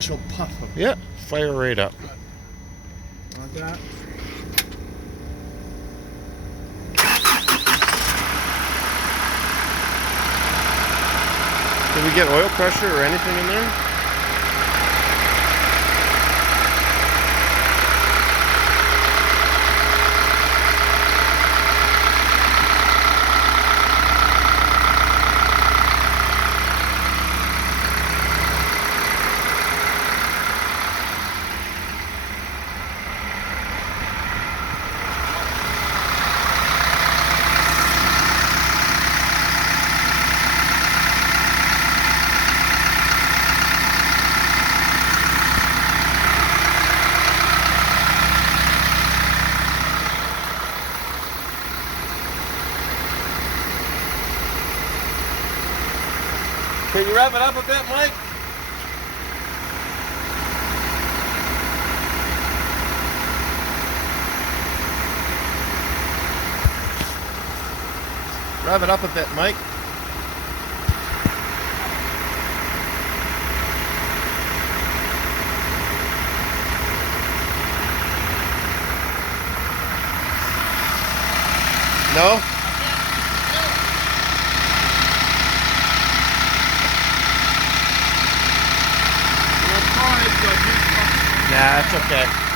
She'll puff them. Yeah, fire right up. Like that. Did we get oil pressure or anything in there? Can you wrap it up a bit, Mike? Rev it up a bit, Mike. No? Nah, it's okay.